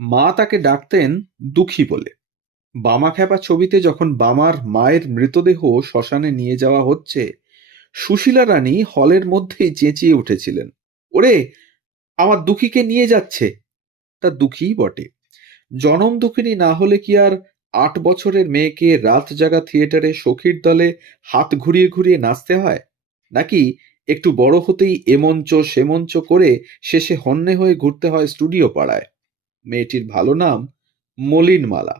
মা তাকে ডাকতেন দুঃখী বলে। বামাখ্যাপা ছবিতে যখন বামার মায়ের মৃতদেহ শ্মশানে নিয়ে যাওয়া হচ্ছে, সুশীলা রানী হলের মধ্যেই চেঁচিয়ে উঠেছিলেন, ওরে, আমার দুঃখীকে নিয়ে যাচ্ছে। তা দুঃখীই বটে। জনম দুঃখিনী না হলে কি আর ৮ বছরের মেয়েকে রাত জাগা থিয়েটারে সখীর দলে হাত ঘুরিয়ে ঘুরিয়ে নাচতে হয়? নাকি একটু বড় হতেই এ মঞ্চ সে মঞ্চ করে শেষে হন্যে হয়ে ঘুরতে হয় স্টুডিও পাড়ায়? মেয়েটির ভালো নাম মলিনমালা।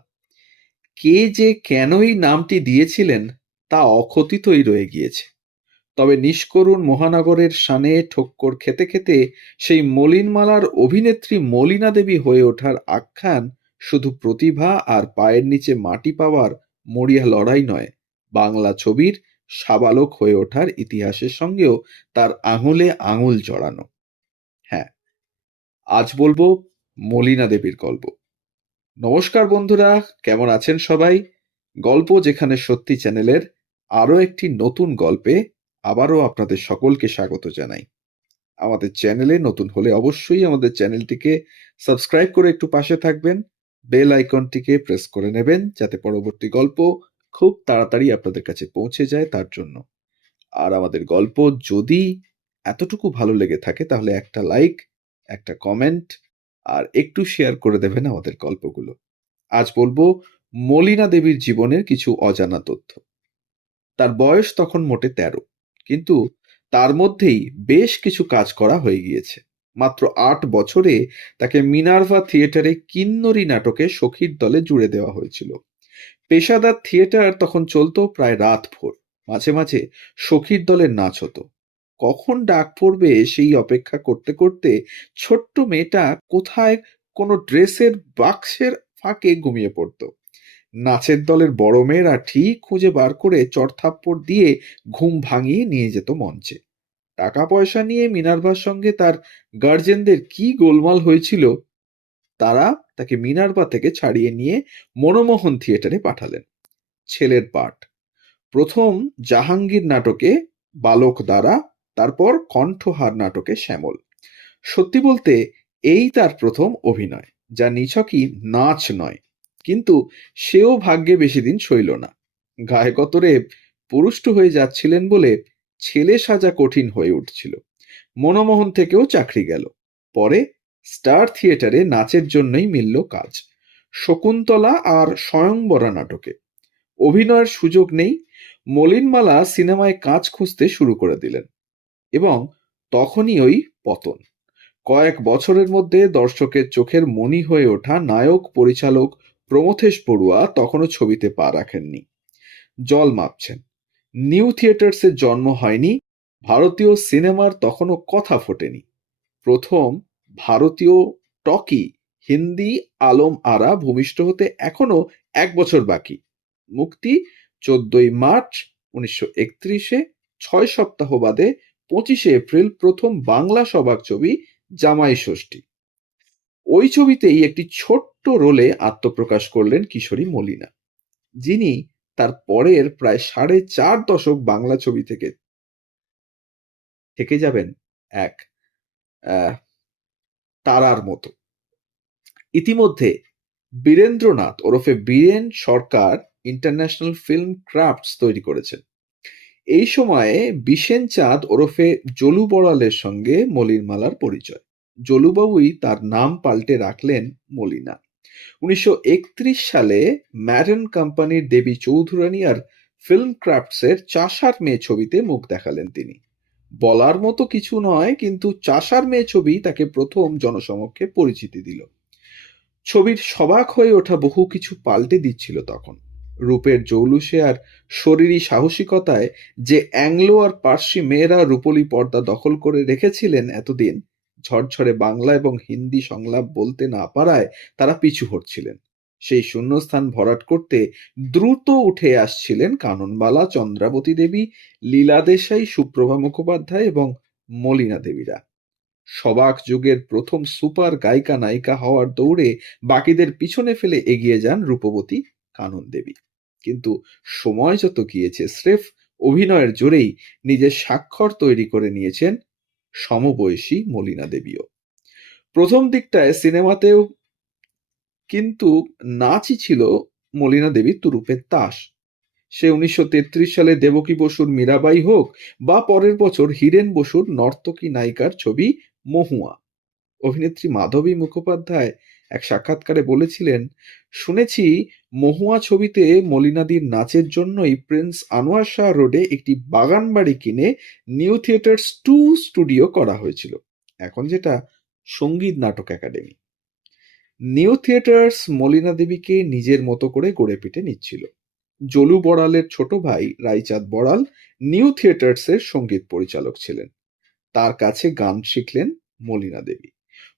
কে যে কেনই নামটি দিয়েছিলেন তা অখতিতই রয়ে গিয়েছে। তবে নিষ্করুণ মহানগরের শানে ঠক্কর খেতে খেতে সেই মলিনমালার অভিনেত্রী মলিনা দেবী হয়ে ওঠার আখ্যান শুধু প্রতিভা আর পায়ের নিচে মাটি পাওয়ার মরিয়া লড়াই নয়, বাংলা ছবির সাবালক হয়ে ওঠার ইতিহাসের সঙ্গেও তার আঙুলে আঙুল জড়ানো। হ্যাঁ, আজ বলবো মলিনা দেবীর গল্প। নমস্কার বন্ধুরা, কেমন আছেন সবাই? গল্প যেখানে সত্যি চ্যানেলের আরও একটি নতুন গল্পে আবারও আপনাদের সকলকে স্বাগত জানাই। আমাদের চ্যানেলে নতুন হলে অবশ্যই আমাদের চ্যানেলটিকে সাবস্ক্রাইব করে একটু পাশে থাকবেন, বেল আইকনটিকে প্রেস করে নেবেন যাতে পরবর্তী গল্প খুব তাড়াতাড়ি আপনাদের কাছে পৌঁছে যায় তার জন্য। আর আমাদের গল্প যদি এতটুকু ভালো লেগে থাকে তাহলে একটা লাইক, একটা কমেন্ট আর একটু শেয়ার করে দেবেন আমাদের গল্পগুলো। আজ বলবো মলিনা দেবীর জীবনের কিছু অজানা তথ্য। তার বয়স তখন মোটে ১৩, কিন্তু তার মধ্যেই বেশ কিছু কাজ করা হয়ে গিয়েছে। মাত্র ৮ বছরে তাকে মিনার্ভা থিয়েটারে কিন্নরী নাটকে সখীর দলে জুড়ে দেওয়া হয়েছিল। পেশাদার থিয়েটার তখন চলতো প্রায় রাত ভোর। মাঝে মাঝে সখীর দলের নাচ হতো। কখন ডাক পড়বে সেই অপেক্ষা করতে করতে ছোট্ট মেয়েটা কোথায় কোনো ড্রেসের বাক্সের ফাঁকে ঘুমিয়ে পড়তো। নাচের দলের বড় মেয়েরা ঠিক খুঁজে বার করে চড়থাপ্পড় দিয়ে ঘুম ভাঙিয়ে নিয়ে যেত মঞ্চে। টাকা পয়সা নিয়ে মিনার্ভার সঙ্গে তার গার্জেনদের কি গোলমাল হয়েছিল, তারা তাকে মিনার্ভা থেকে ছাড়িয়ে নিয়ে মনমোহন থিয়েটারে পাঠালেন। ছেলের পাঠ প্রথম জাহাঙ্গীর নাটকে বালক দ্বারা, তারপর কণ্ঠহার নাটকে শ্যামল। সত্যি বলতে এই তার প্রথম অভিনয়, যা নিছকই নাচ নয়। কিন্তু সেও ভাগ্যে বেশি দিন সইল না। গায়ে পুরুষ্ট হয়ে যাচ্ছিলেন বলে ছেলে সাজা কঠিন হয়ে উঠছিল। মনমোহন থেকেও চাকরি গেল। পরে স্টার থিয়েটারে নাচের জন্যই মিলল কাজ, শকুন্তলা আর স্বয়ংবরা নাটকে। অভিনয়ের সুযোগ নেই, মলিনমালা সিনেমায় কাজ খুঁজতে শুরু করে দিলেন এবং তখনই ওই পতন। কয়েক বছরের মধ্যে দর্শকের চোখের মণি হয়ে ওঠা নায়ক পরিচালক প্রমথেশ বড়ুয়া তখনও ছবিতে পা রাখেননি, জল মাপছেন। নিউ থিয়েটার্সের জন্ম হয়নি, ভারতীয় সিনেমার তখনও কথা ফোটেনি। প্রথম ভারতীয় টকি হিন্দি আলম আরা ভূমিষ্ঠ হতে এখনো ১ বছর বাকি। মুক্তি ১৪ই মার্চ ১৯৩১-এ। ৬ সপ্তাহ বাদে ২৫শে এপ্রিল প্রথম বাংলা সবাক ছবি জামাই ষষ্ঠী। ওই ছবিতেই একটি ছোট্ট রোলে আত্মপ্রকাশ করলেন কিশোরী মলিনা, যিনি তার পরের প্রায় ৪.৫ দশক বাংলা ছবি থেকে থেকে যাবেন এক আহ, তারার মতো। ইতিমধ্যে বীরেন্দ্রনাথ ওরফে বীরেন সরকার ইন্টারন্যাশনাল ফিল্ম ক্রাফটস তৈরি করেছেন। এই সময়ে বিশেন চাঁদ ওরফে জলু বড়ালের সঙ্গে মলিনমালার পরিচয়। জলুবাবুই তার নাম পাল্টে রাখলেন মলিনা। ১৯৩১ সালে ম্যারন কোম্পানির দেবী চৌধুরানী আর ফিল্ম ক্রাফটসের চাষার মেয়ে ছবিতে মুখ দেখালেন তিনি। বলার মতো কিছু নয়, কিন্তু চাষার মেয়ে ছবি তাকে প্রথম জনসমক্ষে পরিচিতি দিল। ছবির সবাক হয়ে ওঠা বহু কিছু পাল্টে দিচ্ছিল তখন। রূপের জৌলুসে আর শরীরী সাহসিকতায় যে অ্যাংলো আর পার্সি মেয়েরা রূপলী পর্দা দখল করে রেখেছিলেন এতদিন, ঝরঝরে বাংলা এবং হিন্দি সংলাপ বলতে না পারায় তারা পিছু হটছিলেন। সেই শূন্যস্থান ভরাট করতে দ্রুত উঠে আসছিলেন কাননবালা, চন্দ্রাবতী দেবী, লীলা দেশাই, সুপ্রভা মুখোপাধ্যায় এবং মলিনা দেবীরা। সবাক যুগের প্রথম সুপার গায়িকা নায়িকা হওয়ার দৌড়ে বাকিদের পিছনে ফেলে এগিয়ে যান রূপবতী কানন দেবী। কিন্তু সময় যত গিয়েছে, স্রেফ অভিনয়ের জোরেই নিজের স্বাক্ষর তৈরি করে নিয়েছেন সমবয়সী মলিনা দেবীও। প্রথম দিকটায় সিনেমাতেও কিন্তু নাচই ছিল মলিনা দেবীর তুরুপের তাস। সে 1933 সালে দেবকী বসুর মীরাবাই হোক বা পরের বছর হীরেন বসুর নর্তকী নায়িকার ছবি মহুয়া। অভিনেত্রী মাধবী মুখোপাধ্যায় এক সাক্ষাৎকারে বলেছিলেন, শুনেছি মহুয়া ছবিতে মলিনাদির নাচের জন্যই প্রিন্স আনোয়ার শাহ রোডে একটি বাগান বাড়ি কিনে নিউ থিয়েটার্স 2 স্টুডিও করা হয়েছিল, এখন যেটা সঙ্গীত নাটক একাডেমি। নিউ থিয়েটার্স মলিনা দেবীকে নিজের মতো করে গড়ে পিটে নিচ্ছিল। জলু বড়ালের ছোট ভাই রাইচাঁদ বড়াল নিউ থিয়েটার্সের সঙ্গীত পরিচালক ছিলেন। তার কাছে গান শিখলেন মলিনা দেবী।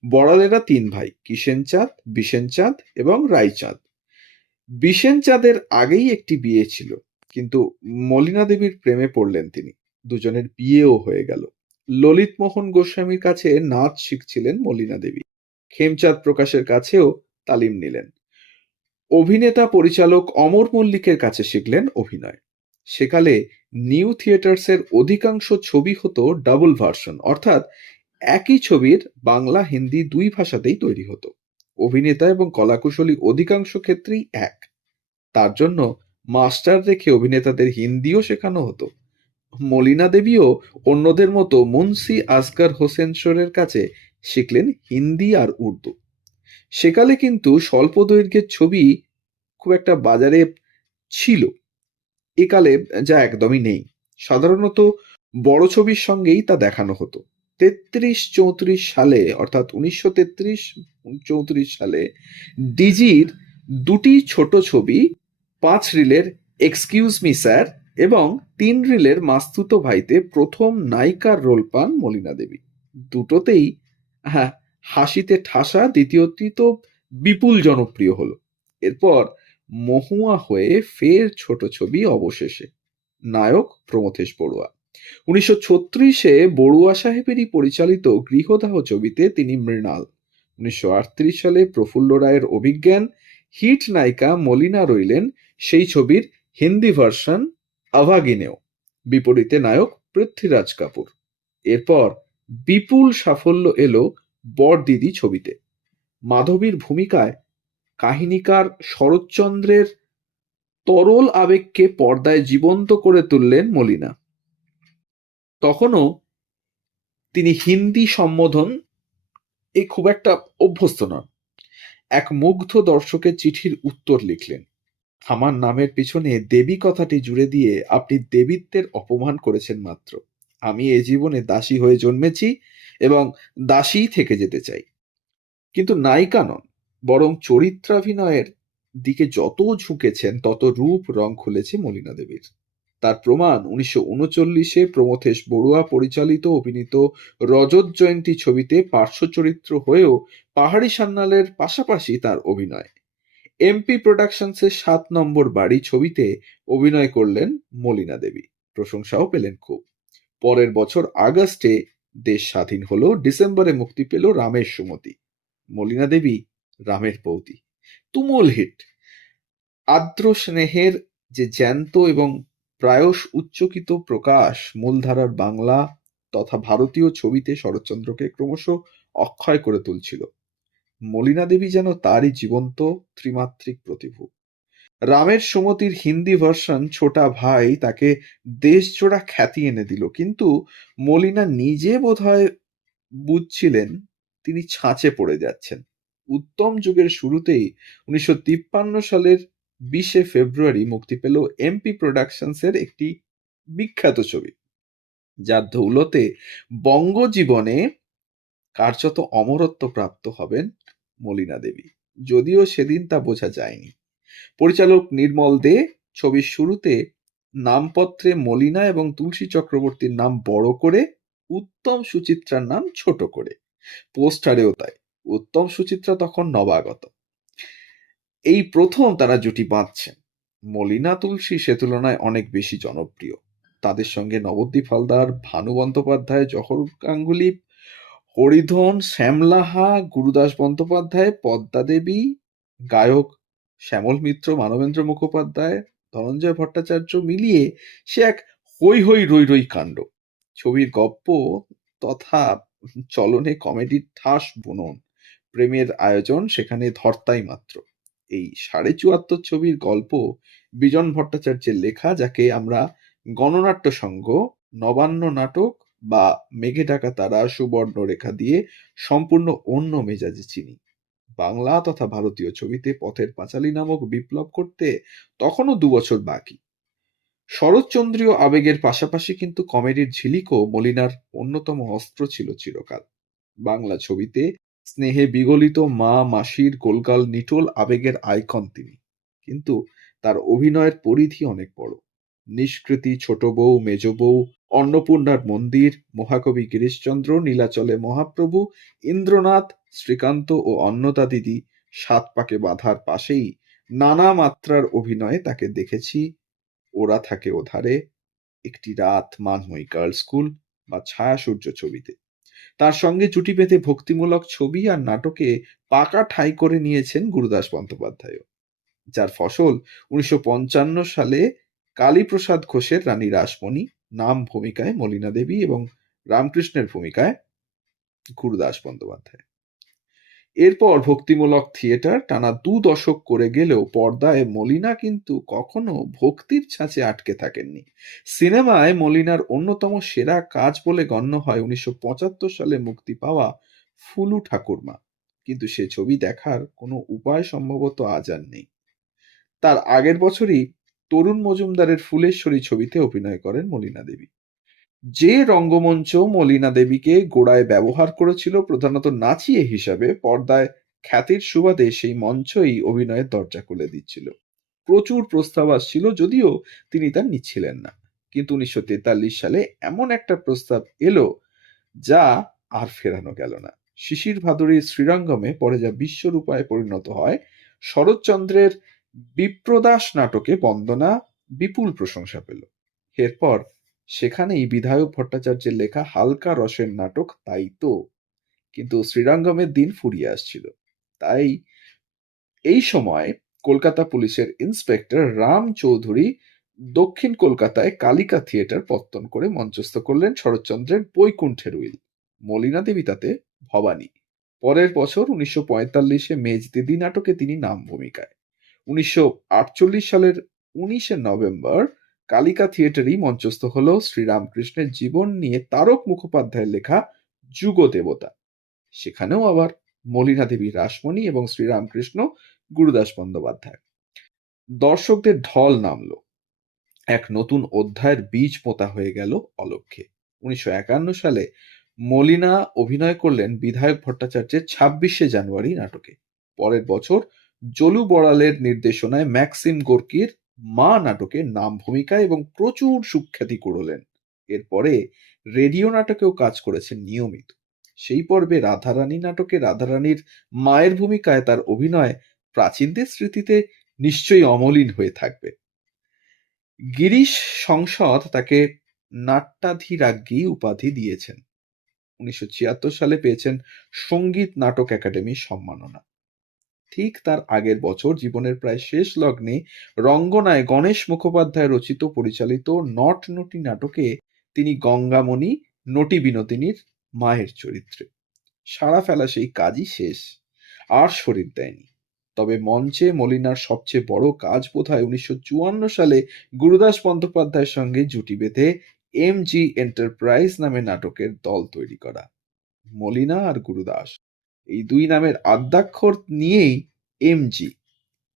বড়ালেরা 3 ভাই, কিষেনচাঁদ, বিশেনচাঁদ এবং রায়চাঁদ। বিশেনচাঁদের আগেই একটি বিয়ে ছিল, কিন্তু মলিনা দেবীর প্রেমে পড়লেন তিনি। দুজনের বিয়েও হয়ে গেল। ললিত মোহন গোস্বামীর কাছে নাচ শিখছিলেন মলিনা দেবী। খেমচাঁদ প্রকাশের কাছেও তালিম নিলেন। অভিনেতা পরিচালক অমর মল্লিকের কাছে শিখলেন অভিনয়। সেকালে নিউ থিয়েটার্সের অধিকাংশ ছবি হতো ডাবল ভার্সন, অর্থাৎ একই ছবির বাংলা হিন্দি 2 ভাষাতেই তৈরি হতো। অভিনেতা এবং কলাকুশলী অধিকাংশ ক্ষেত্রেই এক। তার জন্য মাস্টার রেখে অভিনেতাদের হিন্দিও শেখানো হতো। মলিনা দেবীও অন্যদের মতো মুন্সি আসগর হোসেন শোরের কাছে শিখলেন হিন্দি আর উর্দু। সেকালে কিন্তু স্বল্প দৈর্ঘ্যের ছবি খুব একটা বাজারে ছিল, একালে যা একদমই নেই। সাধারণত বড় ছবির সঙ্গেই তা দেখানো হতো। 33-34 সালে, অর্থাৎ 1933-34 সালে ডিজির 2টি ছোট ছবি, 5 রিলের এক্সকিউজ মি স্যার এবং 3 রিলের মাস্তুতো ভাইতে প্রথম নায়িকার রোল পান মলিনা দেবী। দুটোতেই হ্যাঁ, হাসিতে ঠাসা, দ্বিতীয়টি তো বিপুল জনপ্রিয় হলো। এরপর মহুয়া হয়ে ফের ছোট ছবি অবশেষে। নায়ক প্রমথেশ বড়ুয়া। 1936-এ বড়ুয়া সাহেবেরই পরিচালিত গৃহদাহ ছবিতে তিনি মৃণাল। 1938 সালে প্রফুল্ল রায়ের অভিজ্ঞান হিট নায়িকা মলিনা রইলেন সেই ছবির হিন্দি ভার্সন আভাগিনেও। বিপরীতে নায়ক পৃথ্বীরাজ কাপুর। এরপর বিপুল সাফল্য এলো বরদিদি ছবিতে। মাধবীর ভূমিকায় কাহিনীকার শরৎচন্দ্রের তরল আবেগকে পর্দায় জীবন্ত করে তুললেন মলিনা। তখনও তিনি হিন্দি সম্বোধন খুব একটা অভ্যস্ত নন। এক মুগ্ধ দর্শকের চিঠির উত্তর লিখলেন, আমার নামের পিছনে দেবী কথাটি জুড়ে দিয়ে আপনি দেবীত্বের অপমান করেছেন মাত্র। আমি এ জীবনে দাসী হয়ে জন্মেছি এবং দাসীই থেকে যেতে চাই। কিন্তু নায়িকা নন, বরং চরিত্রাভিনয়ের দিকে যত ঝুঁকেছেন তত রূপ রং খুলেছে মলিনা দেবীর। তার প্রমাণ 1939-এ প্রমথেশ বড়ুয়া পরিচালিত অভিনীত রজত জয়ন্তী ছবিতে পার্শ্ব চরিত্র হয়েও পাহাড়ি সান্যালের পাশাপাশি তার অভিনয়। এমপি প্রোডাকশনসের 7 নম্বর বাড়ি ছবিতে অভিনয় করলেন মলিনা দেবী, প্রশংসাও পেলেন খুব। পরের বছর আগস্টে দেশ স্বাধীন হলো, ডিসেম্বরে মুক্তি পেল রামের সুমতি। মলিনা দেবী রামের বৌদি, তুমুল হিট। আর্দ্র স্নেহের যে জ্যান্ত এবং প্রায়শ উচ্চকিত প্রকাশ মূলধারার বাংলা তথা ভারতীয় ছবিতে শরৎচন্দ্রকে ক্রমশ অক্ষয় করে তুলছিল। মলিনা দেবী যেন তারই জীবন্ত ত্রিমাত্রিক প্রতিভূ। রামের সুমতির হিন্দি ভার্সন ছোটা ভাই তাকে দেশজোড়া খ্যাতি এনে দিল, কিন্তু মলিনা নিজে বোধহয় বুঝছিলেন তিনি ছাঁচে পড়ে যাচ্ছেন। উত্তম যুগের শুরুতেই 1953 সালের 20শে ফেব্রুয়ারি মুক্তি পেল এমপি প্রোডাকশনসের একটি বিখ্যাত ছবি, যার দৌলতে বঙ্গজীবনে কার্যত অমরত্ব প্রাপ্ত হবেন মলিনা দেবী, যদিও সেদিন তা বোঝা যায়নি। পরিচালক নির্মল দে ছবির শুরুতে নামপত্রে মলিনা এবং তুলসী চক্রবর্তীর নাম বড় করে, উত্তম সুচিত্রার নাম ছোট করে। পোস্টারেও তাই। উত্তম সুচিত্রা তখন নবাগত, এই প্রথম তারা জুটি বাঁধছেন। মলিনা তুলসী সে তুলনায় অনেক বেশি জনপ্রিয়। তাদের সঙ্গে নবদ্বীপ হালদার, ভানু বন্দ্যোপাধ্যায়, জহর গাঙ্গুলি, হরিধন, শ্যামলাহা, গুরুদাস বন্দ্যোপাধ্যায়, পদ্মা দেবী, গায়ক শ্যামল মিত্র, মানবেন্দ্র মুখোপাধ্যায়, ধনঞ্জয় ভট্টাচার্য মিলিয়ে সে এক হৈ হৈ রৈ রৈ কাণ্ড। ছবির গপ্প তথা চলনে কমেডির ঠাস বুনন, প্রেমের আয়োজন সেখানে ধর্তাই মাত্র। এই ৭৭৪ ছবির গল্প বিজন ভট্টাচার্যের লেখা, যাকে আমরা গণনাট্য সংঘ, নবান্ন নাটক বা মেঘে ঢাকা তারা, সুবর্ণরেখা দিয়ে সম্পূর্ণ অন্য মেজাজে চিনি। বাংলা তথা ভারতীয় ছবিতে পথের পাঁচালী নামক বিপ্লব করতে তখনও ২ বছর বাকি। শরৎচন্দ্রীয় আবেগের পাশাপাশি কিন্তু কমেডির ঝিলিকও মলিনার অন্যতম অস্ত্র ছিল চিরকাল। বাংলা ছবিতে স্নেহে বিগলিত মা মাসির গোলগাল নিটোল আবেগের আইকন তিনি, কিন্তু তার অভিনয়ের পরিধি অনেক বড়। নিষ্কৃতি, ছোট বউ, মেজ বউ, অন্নপূর্ণার মন্দির, মহাকবি গিরিশচন্দ্র, নীলাচলে মহাপ্রভু, ইন্দ্রনাথ, শ্রীকান্ত ও অন্নদা দিদি, সাত পাকে বাঁধার পাশেই নানা মাত্রার অভিনয়ে তাকে দেখেছি। ওরা থাকে ওধারে, একটি রাত, মানময়ী গার্লস স্কুল বা ছায়া সূর্য ছবিতে। তার সঙ্গে জুটি বেঁধে ভক্তিমূলক ছবি আর নাটকে পাকা ঠাঁই করে নিয়েছেন গুরুদাস বন্দ্যোপাধ্যায়ও, যার ফসল ১৯৫৫ সালে কালীপ্রসাদ ঘোষের রানী রাসমণি, নাম ভূমিকায় মলিনা দেবী এবং রামকৃষ্ণের ভূমিকায় গুরুদাস বন্দ্যোপাধ্যায়। এরপর ভক্তিমূলক থিয়েটার টানা ২ দশক করে গেলেও পর্দায় মলিনা কিন্তু কখনো ভক্তির ছাঁচে আটকে থাকেননি। সিনেমায় মলিনার অন্যতম সেরা কাজ বলে গণ্য হয় ১৯৭৫ সালে মুক্তি পাওয়া ফুলু ঠাকুরমা, কিন্তু সে ছবি দেখার কোনো উপায় সম্ভবত আজ আর নেই। তার আগের বছরই তরুণ মজুমদারের ফুলেশ্বরী ছবিতে অভিনয় করেন মলিনা দেবী। যে রঙ্গমঞ্চ মলিনা দেবীকে গোড়ায় ব্যবহার করেছিল প্রধানত নাচিয়ে হিসাবে, পর্দায় খ্যাতির সুবাদে সেই মঞ্চই অভিনয়ের দরজা খুলে দিচ্ছিল। প্রচুর প্রস্তাব আসছিল, যদিও তিনি তা নিচ্ছিলেন না। কিন্তু ১৯৪৩ সালে এমন একটা প্রস্তাব এলো যা আর ফেরানো গেল না। শিশির ভাদুড়ীর শ্রীরঙ্গমে পরে যা বিশ্বরূপায় পরিণত হয়, শরৎচন্দ্রের বিপ্রদাস নাটকে বন্দনা বিপুল প্রশংসা পেল। এরপর সেখানেই বিধায়ক ভট্টাচার্যের লেখা হালকা রসের নাটক তাই তো, কিন্তু শ্রীরঙ্গমের দিন ফুরিয়ে আসছিল। তাই এই সময় কলকাতা পুলিশের ইন্সপেক্টর রাম চৌধুরী দক্ষিণ কলকাতায় কালিকা থিয়েটার পত্তন করে মঞ্চস্থ করলেন শরৎচন্দ্রের বৈকুণ্ঠের উইল। মলিনা দেবী তাতে ভবানী। পরের বছর ১৯৪৫-এ মেজদিদি নাটকে তিনি নাম ভূমিকায়। ১৯৪৮ সালের ১৯শে নভেম্বর কালিকা থিয়েটারেই মঞ্চস্থ হল শ্রীরামকৃষ্ণের জীবন নিয়ে তারক মুখোপাধ্যায়ের লেখা যুগদেবতা। সেখানেও আবার মলিনা দেবী রাসমণি এবং শ্রীরামকৃষ্ণ গুরুদাস বন্দ্যোপাধ্যায়। দর্শকদের ঢল নামলো। এক নতুন অধ্যায়ের বীজ পোঁতা হয়ে গেল অলক্ষ্যে। ১৯৫১ সালে মলিনা অভিনয় করলেন বিধায়ক ভট্টাচার্যের ২৬শে জানুয়ারি নাটকে। পরের বছর জলু বড়ালের নির্দেশনায় ম্যাক্সিম গোর্কির মা নাটকে নাম ভূমিকায় এবং প্রচুর সুখ্যাতি কুড়োলেন। এরপরে রেডিও নাটকেও কাজ করেছেন নিয়মিত। সেই পর্বে রাধারানী নাটকে রাধারানীর মায়ের ভূমিকায় তার অভিনয় প্রাচীনদের স্মৃতিতে নিশ্চয়ই অমলিন হয়ে থাকবে। গিরিশ সংসদ তাকে নাট্যাধিরাজ্ঞী উপাধি দিয়েছেন। ১৯৭৬ সালে পেয়েছেন সঙ্গীত নাটক একাডেমির সম্মাননা। ঠিক তার আগের বছর জীবনের প্রায় শেষ লগ্নে রঙ্গনায় গণেশ মুখোপাধ্যায় রচিত পরিচালিত নট নটি নাটকে তিনি গঙ্গামণি নটি বিনোদিনীর মায়ের চরিত্রে। সাড়া ফেলা সেই কাজই শেষ, আর শরীর দেয়নি। তবে মঞ্চে মলিনার সবচেয়ে বড় কাজ বোধহয় ১৯৫৪ সালে গুরুদাস বন্দ্যোপাধ্যায়ের সঙ্গে জুটি বেঁধে এমজি এন্টারপ্রাইজ নামে নাটকের দল তৈরি করা। মলিনা আর গুরুদাস, এই দুই নামের আদ্যাক্ষর নিয়েই এমজি।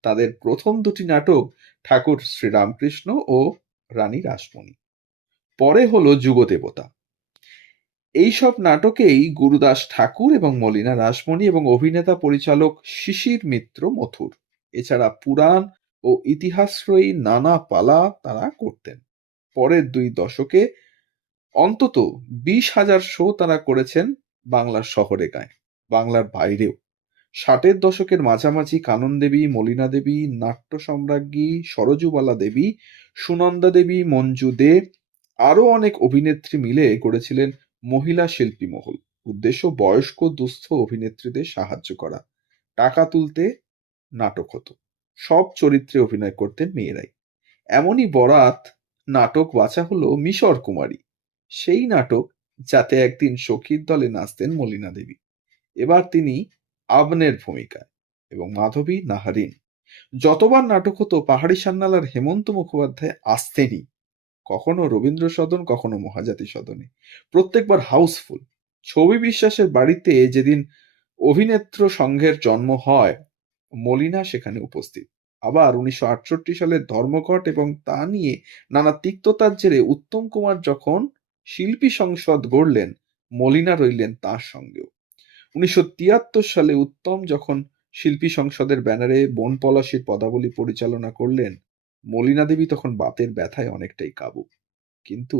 তাদের প্রথম দুটি নাটক ঠাকুর শ্রীরামকৃষ্ণ ও রানী রাসমণি, পরে হলো যুগদেবতা। এইসব নাটকেই গুরুদাস ঠাকুর এবং মলিনা রাসমণি এবং অভিনেতা পরিচালক শিশির মিত্র মথুর। এছাড়া পুরাণ ও ইতিহাসরয়ী নানা পালা তারা করতেন। পরের ২ দশকে অন্তত ২০,০০০ শো তারা করেছেন বাংলার শহরে গায়ে, বাংলার বাইরেও। ৬০-এর দশকের মাঝামাঝি কানন দেবী, মলিনা দেবী, নাট্য সম্রাজ্ঞী সরজুবালা দেবী, সুনন্দা দেবী, মঞ্জু দে, আরো অনেক অভিনেত্রী মিলে গড়েছিলেন মহিলা শিল্পী মহল। উদ্দেশ্য বয়স্ক দুস্থ অভিনেত্রীদের সাহায্য করা। টাকা তুলতে নাটক হতো। সব চরিত্রে অভিনয় করতেন মেয়েরাই। এমনই বরাত নাটক বাছা হলো মিশর কুমারী, সেই নাটক যাতে একদিন সখীর দলে নাচতেন মলিনা দেবী। এবার তিনি আবনের ভূমিকায় এবং মাধবী নাহারিন। যতবার নাটক হতো পাহাড়ি সান্যাল আর হেমন্ত মুখোপাধ্যায় আসতেনই, কখনো রবীন্দ্র সদন, কখনো মহাজাতি সদনে, প্রত্যেকবার হাউসফুল। ছবি বিশ্বাসের বাড়িতে যেদিন অভিনেত্র সংঘের জন্ম হয়, মলিনা সেখানে উপস্থিত। আবার 1968 সালের ধর্মঘট এবং তা নিয়ে নানা তিক্ততার জেরে উত্তম কুমার যখন শিল্পী সংসদ গড়লেন, মলিনা রইলেন তার সঙ্গেও। 1973 সালে উত্তম যখন শিল্পী সংসদের ব্যানারে বন পলাশীর পদাবলী পরিচালনা করলেন, মলিনা দেবী তখন বাতের ব্যথায় অনেকটাই কাবু। কিন্তু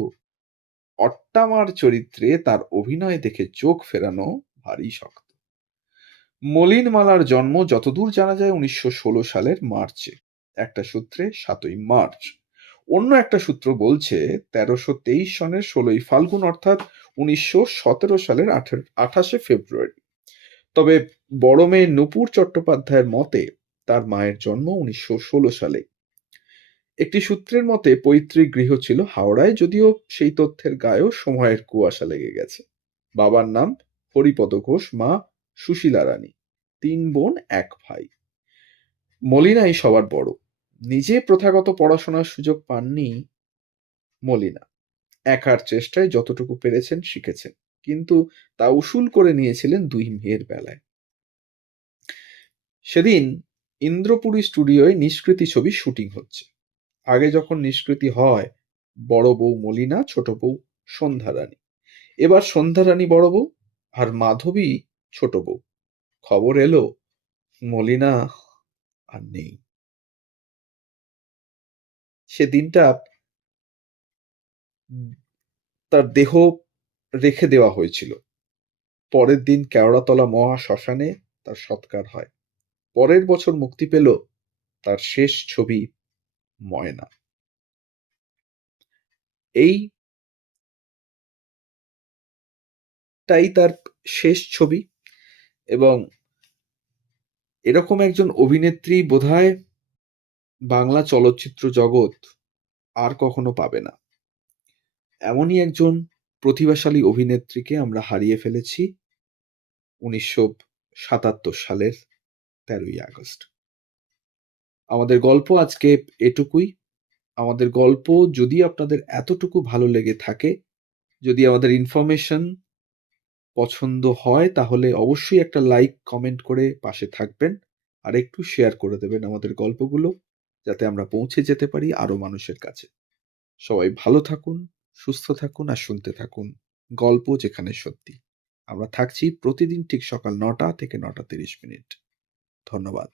অট্টামার চরিত্রে তার অভিনয় দেখে চোখ ফেরানো ভারী শক্ত। মলিনমালার জন্ম যতদূর জানা যায় 1916 সালের মার্চে, একটা সূত্রে 7ই মার্চ। অন্য একটা সূত্র বলছে 1323 সনের 16ই ফাল্গুন, অর্থাৎ 1917 সালের 28শে ফেব্রুয়ারি। তবে বড় মেয়ে নূপুর চট্টোপাধ্যায়ের মতে তার মায়ের জন্ম 1916 সালে। একটি সূত্রের মতে পৈতৃক গৃহ ছিল হাওড়ায়, যদিও সেই তথ্যের গায়েও সময়ের কুয়াশা লেগে গেছে। বাবার নাম হরিপদ ঘোষ, মা সুশীলা রানী, 3 বোন 1 ভাই। মলিনাই সবার বড়। নিজে প্রথাগত পড়াশোনার সুযোগ পাননি মলিনা। একার চেষ্টায় যতটুকু পেরেছেন শিখেছেন, কিন্তু তা উসুল করে নিয়েছিলেন 2 মেয়ের বেলায়। সেদিন ইন্দ্রপুরী স্টুডিওয় নিষ্কৃতি ছবির শুটিং হচ্ছে। আগে যখন নিষ্কৃতি হয়, বড় বউ মলিনা, ছোট বউ সন্ধ্যা রানী। এবার সন্ধ্যা রানী বড় বউ আর মাধবী ছোট বউ। খবর এলো মলিনা আর নেই। সে দিনটা তার দেহ রেখে দেওয়া হয়েছিল। পরের দিন কেওড়াতলা মহা শ্মশানে তার সৎকার হয়। পরের বছর মুক্তি পেল তার শেষ ছবি ময়না। এইটাই তার শেষ ছবি, এবং এরকম একজন অভিনেত্রী বোধহয় বাংলা চলচ্চিত্র জগৎ আর কখনো পাবে না। এমনই একজন প্রতিভাশালী অভিনেত্রীকে আমরা হারিয়ে ফেলেছি 1977 সালের 13ই আগস্ট। আমাদের গল্প আজকে এটুকুই। আমাদের গল্প যদি আপনাদের এতটুকু ভালো লেগে থাকে, যদি আমাদের ইনফরমেশন পছন্দ হয়, তাহলে অবশ্যই একটা লাইক কমেন্ট করে পাশে থাকবেন, আর একটু শেয়ার করে দেবেন আমাদের গল্পগুলো, যাতে আমরা পৌঁছে যেতে পারি আরো মানুষের কাছে। সবাই ভালো থাকুন, সুস্থ থাকুন আর শুনতে থাকুন গল্প যেখানে সত্যি। আমরা থাকছি প্রতিদিন ঠিক সকাল 9টা থেকে 9টা 30 মিনিট। ধন্যবাদ।